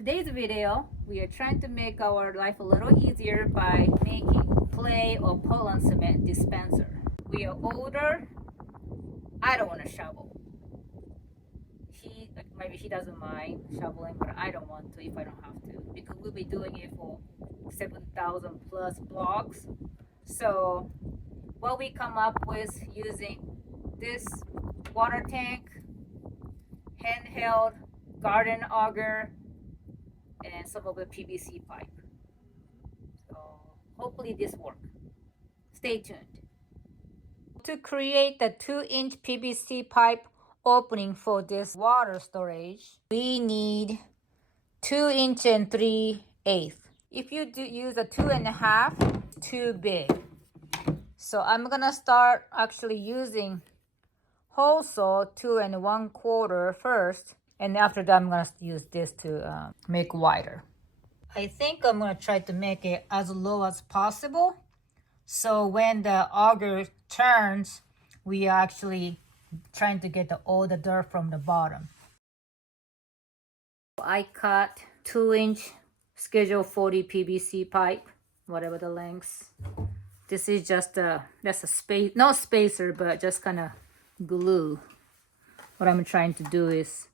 today's video, we are trying to make our life a little easier by making clay or Poland cement dispenser. We are older. I don't want to shovel. Maybe he doesn't mind shoveling, but I don't want to if I don't have to, because we'll be doing it for 7,000 plus blocks. So what we come up with using this water tank, handheld garden auger, and some of the PVC pipe. So hopefully this works. Stay tuned. To create the 2-inch PVC pipe opening for this water storage, we need 2 inch and 3/8. If you do use a 2.5, too big. So I'm gonna start actually using hole saw 2 1/4 first, and after that I'm gonna use this to make wider. I think I'm gonna try to make it as low as possible, so when the auger turns, we are actually trying to get all the dirt from the bottom. I cut 2-inch schedule 40 PVC pipe, whatever the length. This is just that's a space, not spacer, but just kind of glue. What I'm trying to do is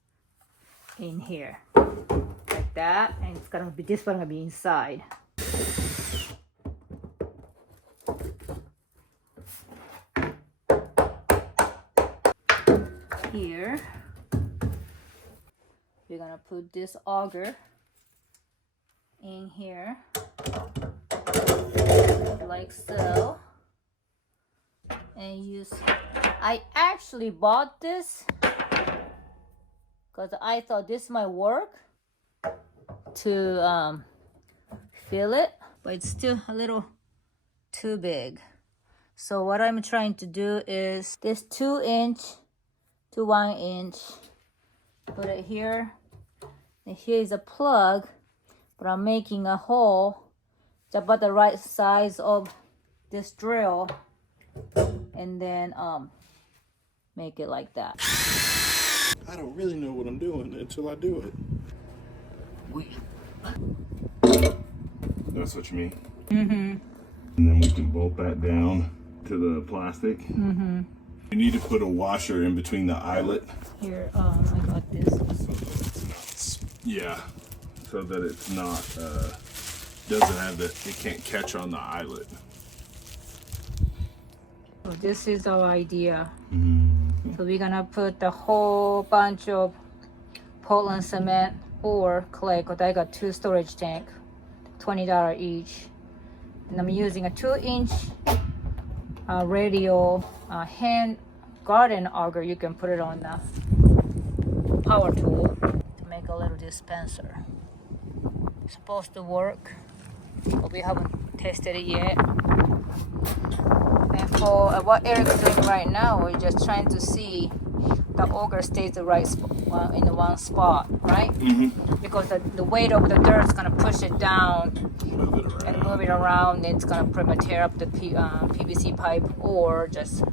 in here, like that, and it's gonna be, this one gonna be inside. Here we're gonna put this auger in here like so, and use, I actually bought this because I thought this might work to fill it, but it's still a little too big. So what I'm trying to do is this 2-inch to 1 inch, put it here, and here is a plug, but I'm making a hole. It's about the right size of this drill, and then make it like that. I don't really know what I'm doing until I do it. That's what you mean? Mm-hmm. And then we can bolt that down to the plastic. Mm-hmm. You need to put a washer in between the eyelet. Here, I got this. So that it's not, yeah, so that it's not, doesn't have the, it can't catch on the eyelet. So this is our idea. Mm-hmm. So we're gonna put the whole bunch of Poland cement or clay, because I got 2 storage tank, $20 each. And I'm using a 2-inch radial hand garden auger. You can put it on the power tool to make a little dispenser. It's supposed to work, but we haven't tested it yet. And for what Eric's doing right now, we're just trying to see the auger stays the right in the one spot, right? Mm-hmm. Because the weight of the dirt is gonna push it down and move it around. And it's gonna pretty much tear up the PVC pipe, or just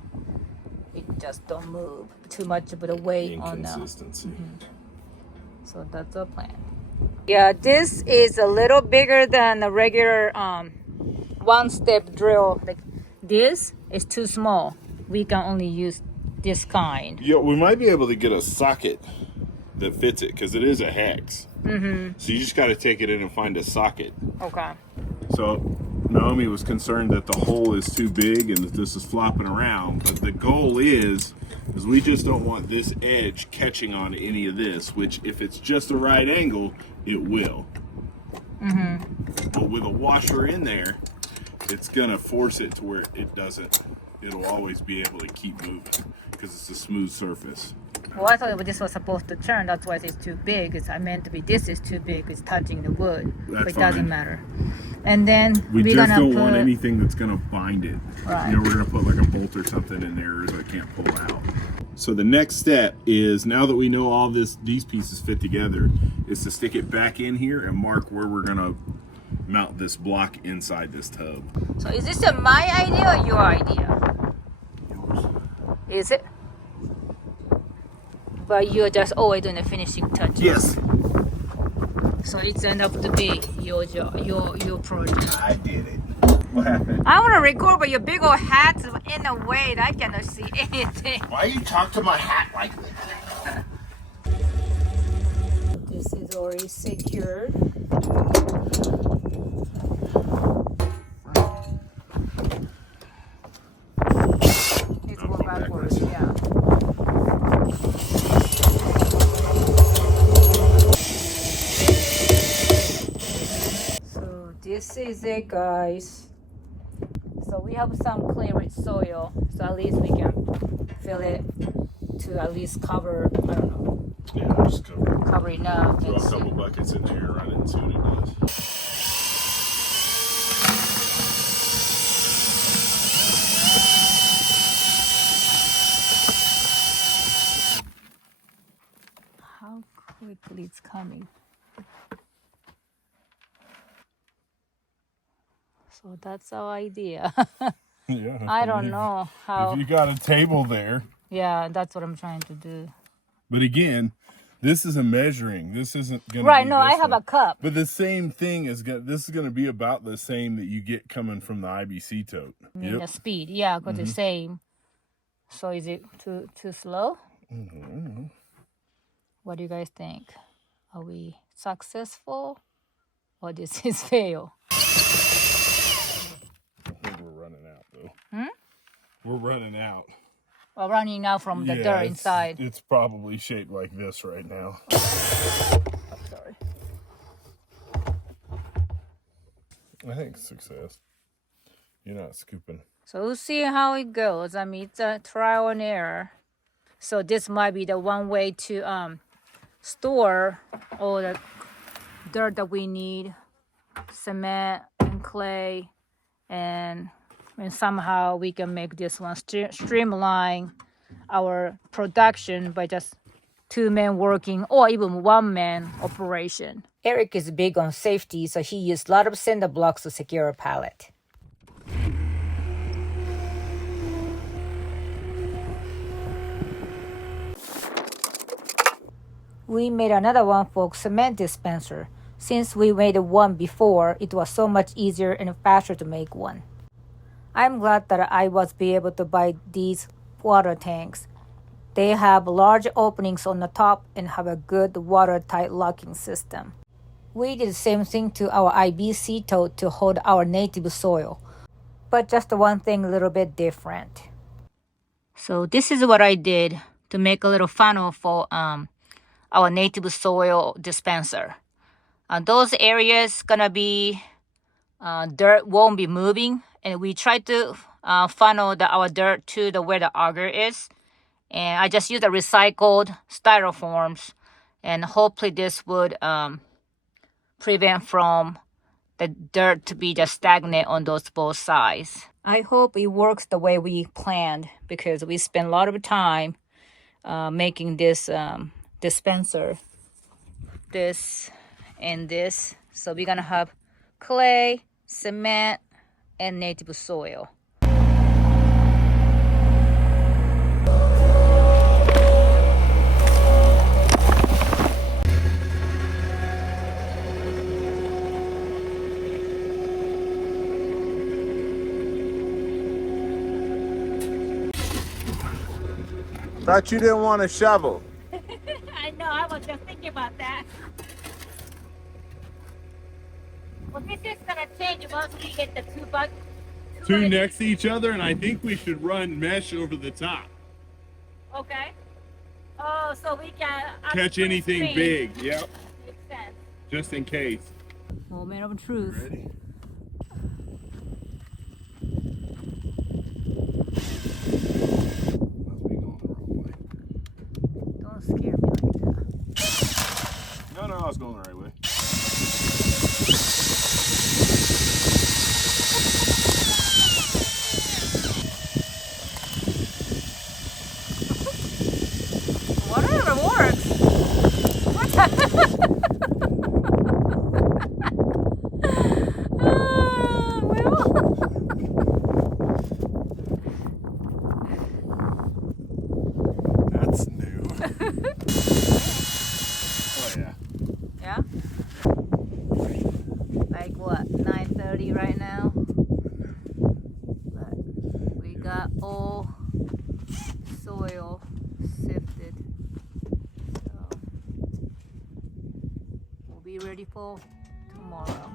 don't move too much of the weight on the inconsistency. Mm-hmm. So that's the plan. Yeah, this is a little bigger than a regular one-step drill. Like this is too small. We can only use this kind. Yeah, we might be able to get a socket that fits it, because it is a hex. Mm-hmm. So you just got to take it in and find a socket. Okay. So Naomi was concerned that the hole is too big and that this is flopping around, but the goal is we just don't want this edge catching on any of this, which if it's just the right angle, it will. Mm-hmm. But with a washer in there, it's gonna force it to where it doesn't, it'll always be able to keep moving because it's a smooth surface. Well, I thought this was supposed to turn, that's why it's too big. I meant to be, this is too big, it's touching the wood. That's but it doesn't matter. And then we just don't want anything that's gonna bind it. Right. You know, we're gonna put like a bolt or something in there so it can't pull out. So the next step is, now that we know all these pieces fit together, is to stick it back in here and mark where we're gonna mount this block inside this tub. So is this my idea or your idea? Yours. Is it? But you're just always doing the finishing touches. Yes. So it's end up to be your job, your project. I did it. What happened? I want to record, but your big old hat's in the way that I cannot see anything. Why you talk to my hat like that? This is already secured. It's going backwards, yeah. So this is it, guys. So we have some clay rich soil, so at least we can fill it to at least cover, I don't know. Yeah, just cover enough. throw a couple buckets into here, run it and see what it does. How quickly it's coming. So that's our idea. Yeah. I don't know how. If you got a table there. Yeah, that's what I'm trying to do. But again, this is a measuring. This isn't going to Right, be no, I have one. a cup. But the same thing is this is going to be about the same that you get coming from the IBC tote. I mean, the speed, yeah, because the same. So is it too slow? Mm-hmm. What do you guys think? Are we successful or this is fail? I think we're running out though. Hmm? We're running out. We're running out from the Yeah, dirt inside. It's probably shaped like this right now. Sorry. I think success. You're not scooping. So we'll see how it goes. I mean, it's a trial and error. So this might be the one way to store all the dirt that we need, cement and clay, and somehow we can make this one streamline our production by just 2 men working or even 1 man operation. Eric is big on safety, so he used a lot of cinder blocks to secure a pallet. We made another one for cement dispenser. Since we made one before, it was so much easier and faster to make one. I'm glad that I was able to buy these water tanks. They have large openings on the top and have a good watertight locking system. We did the same thing to our IBC tote to hold our native soil, but just one thing a little bit different. So this is what I did to make a little funnel for our native soil dispenser. Those areas gonna be dirt won't be moving, and we try to funnel our dirt to where the auger is. And I just use the recycled styrofoams, and hopefully this would prevent from the dirt to be just stagnant on those both sides. I hope it works the way we planned, because we spent a lot of time making this dispenser, this and this. So we're gonna have clay, cement, and native soil. Thought you didn't want a shovel. I know, I was just thinking about that. Well, this is gonna change once we get the Two next to each other, and I think we should run mesh over the top. Okay. Oh, so we can Catch anything big. Yep. Makes sense. Just in case. Moment of truth. Ready? Don't scare me like that. No, I was going the right way. Whatever works. That's new. Oh yeah. Yeah? be ready for tomorrow.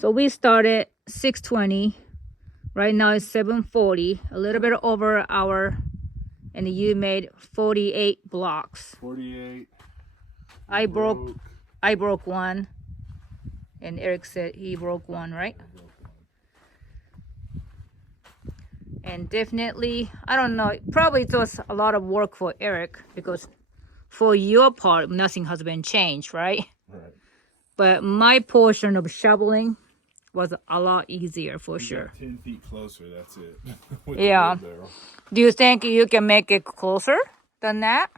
So we started 6:20. Right now it's 7:40, a little bit over an hour, and you made 48 blocks. 48. I broke one, and Eric said he broke one, right? And definitely, I don't know, probably it was a lot of work for Eric, because for your part, nothing has been changed, right? Right. But my portion of shoveling was a lot easier for sure. 10 feet closer, that's it. Yeah. Do you think you can make it closer than that?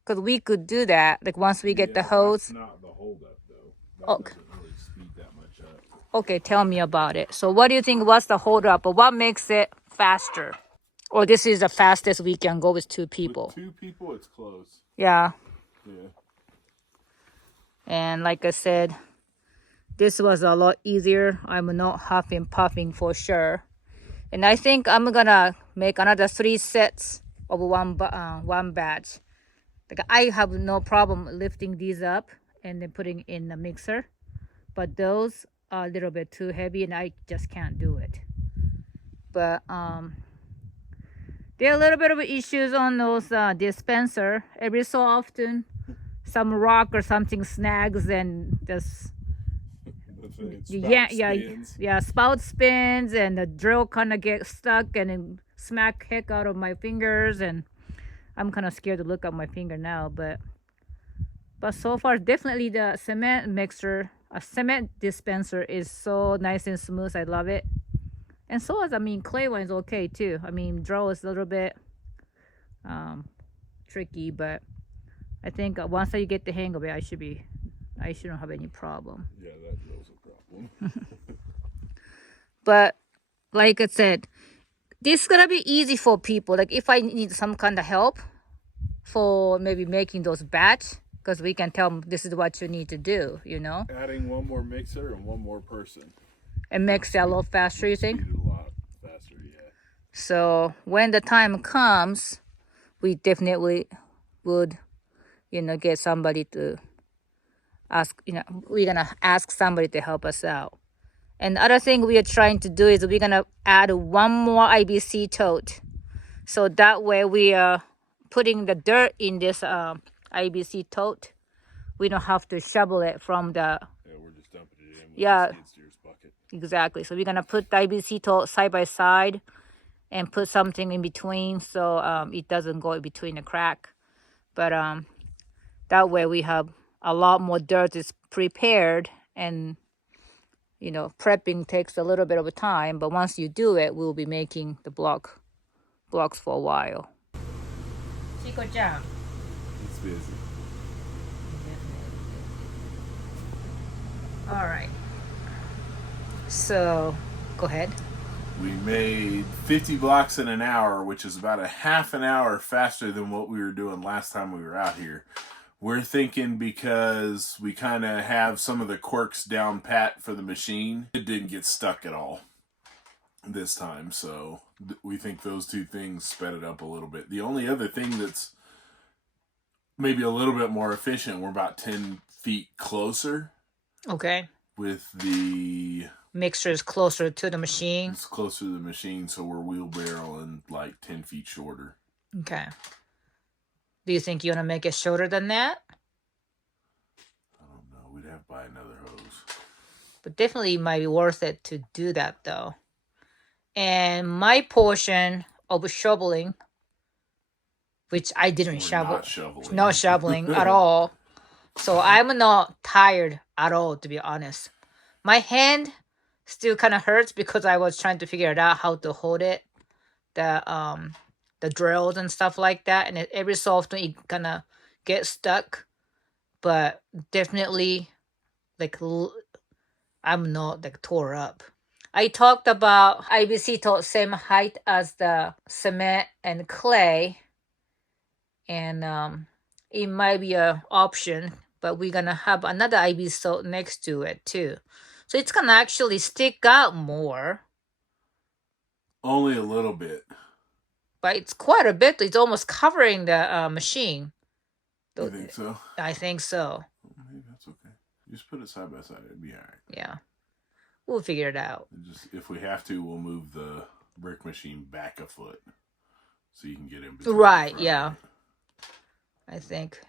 Because we could do that, like once we get the hose. That's not the holdup, though. That Okay. doesn't really speed that much up. Okay, tell me about it. So what do you think, what's the holdup, or what makes it faster? Or this is the fastest we can go with 2 people? With 2 people, it's close. Yeah. Yeah. And like I said, this was a lot easier. I'm not huffing puffing for sure. And I think I'm gonna make another 3 sets of one batch. Like I have no problem lifting these up and then putting in the mixer, but those are a little bit too heavy and I just can't do it. But there are a little bit of issues on those dispenser. Every so often some rock or something snags and just spout spins, and the drill kind of gets stuck and then smack heck out of my fingers, and I'm kind of scared to look at my finger now. But so far, definitely the cement mixer, a cement dispenser is so nice and smooth. I love it. And so is, clay one is okay too. Drill is a little bit tricky, but I think once I get the hang of it, I shouldn't have any problem. Yeah, that drill's a problem. But like I said, this is gonna be easy for people. Like if I need some kind of help for maybe making those batch, because we can tell them this is what you need to do, Adding one more mixer and one more person. It makes it a lot faster, you think? Speed it a lot faster, yeah. So when the time comes, we definitely would get somebody to ask, we're gonna ask somebody to help us out. And the other thing we are trying to do is we're gonna add one more IBC tote, so that way we are putting the dirt in this IBC tote, we don't have to shovel it from the. Yeah, we're just dumping it in with the skid steer's bucket. Exactly. So we're gonna put the IBC tote side by side, and put something in between so it doesn't go in between the crack. But that way we have a lot more dirt is prepared, and you know, prepping takes a little bit of a time, but once you do it, we'll be making the blocks for a while. Chico-chan. It's busy. All right. So, go ahead. We made 50 blocks in an hour, which is about a half an hour faster than what we were doing last time we were out here. We're thinking because we kind of have some of the quirks down pat for the machine, it didn't get stuck at all this time. So we think those two things sped it up a little bit. The only other thing that's maybe a little bit more efficient, we're about 10 feet closer. Okay. With the mixture is closer to the machine. It's closer to the machine, so we're wheelbarrowing like 10 feet shorter. Okay. Do you think you want to make it shorter than that? I don't know. We'd have to buy another hose. But definitely it might be worth it to do that, though. And my portion of shoveling, which I didn't shovel. Not shoveling at all. So I'm not tired at all, to be honest. My hand still kind of hurts because I was trying to figure it out how to hold it. The drills and stuff like that, and every so often it kind of gets stuck, but definitely like I'm not like tore up. I talked about IBC tote same height as the cement and clay, and it might be an option, but we're gonna have another IBC tote next to it too, so it's gonna actually stick out more. Only a little bit. But it's quite a bit. It's almost covering the machine. You think so? I think so. Maybe that's okay. Just put it side by side. It'd be all right. Yeah. We'll figure it out. Just if we have to, we'll move the brick machine back a foot so you can get in between. Right, yeah. I think.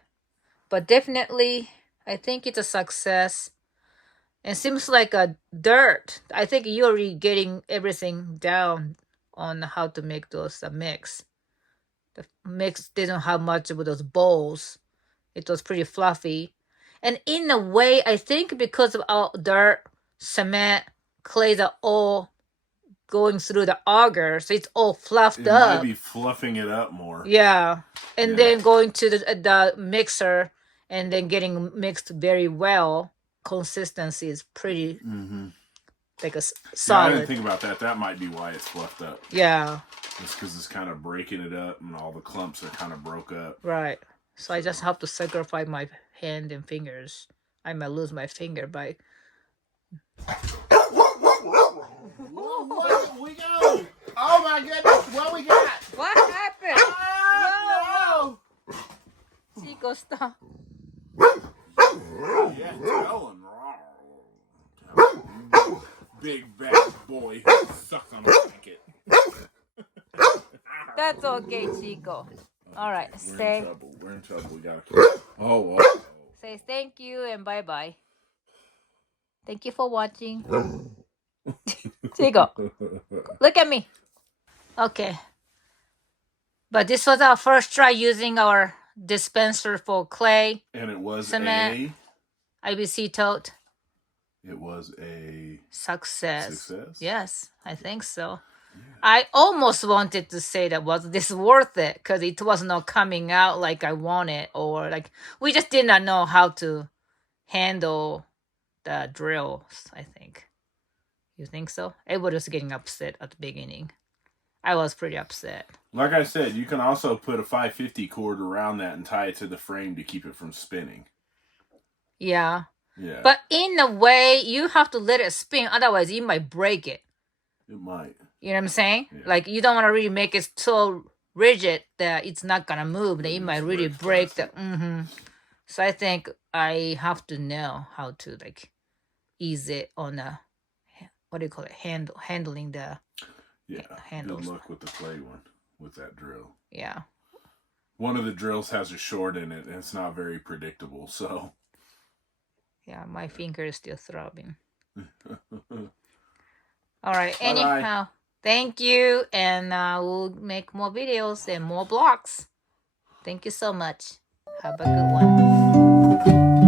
But definitely, I think it's a success. It seems like a dirt. I think you're already getting everything down on how to make those mix. The mix didn't have much of those bowls. It was pretty fluffy. And in a way, I think because of our dirt, cement, clays are all going through the auger, so it's all fluffed up. It might be fluffing it up more. Yeah. And then going to the mixer and then getting mixed very well. Consistency is pretty... like a solid. Yeah, I didn't think about that. That might be why it's fluffed up. Yeah. It's because it's kind of breaking it up and all the clumps are kind of broke up. Right. So I just have to sacrifice my hand and fingers. I might lose my finger by... Where we go? Oh my goodness, what we got? What happened? Oh, no! Chico, stop. Yeah, tell him. Big bad boy who sucks on a blanket. That's okay, Chico. All right, say. We're in trouble. We gotta keep. Oh. Say thank you and bye bye. Thank you for watching. Chico, look at me. Okay. But this was our first try using our dispenser for clay. And it was cement, IBC tote. It was a success. Yes, I think so. Yeah. I almost wanted to say that was this worth it because it was not coming out like I wanted, or like we just did not know how to handle the drills. I think. You think so? I was just getting upset at the beginning. I was pretty upset. Like I said, you can also put a 550 cord around that and tie it to the frame to keep it from spinning. Yeah. Yeah. But in a way, you have to let it spin. Otherwise, you might break it. It might. You know what I'm saying? Yeah. Like, you don't want to really make it so rigid that it's not going to move. That it might really break the... So I think I have to know how to, like, ease it on a... What do you call it? Handling the... Yeah. Handles. Good luck with the clay one, with that drill. Yeah. one of the drills has a short in it, and it's not very predictable. So, yeah, my finger is still throbbing. All right. Bye-bye. Anyhow, thank you, and we'll make more videos and more blocks. Thank you so much. Have a good one.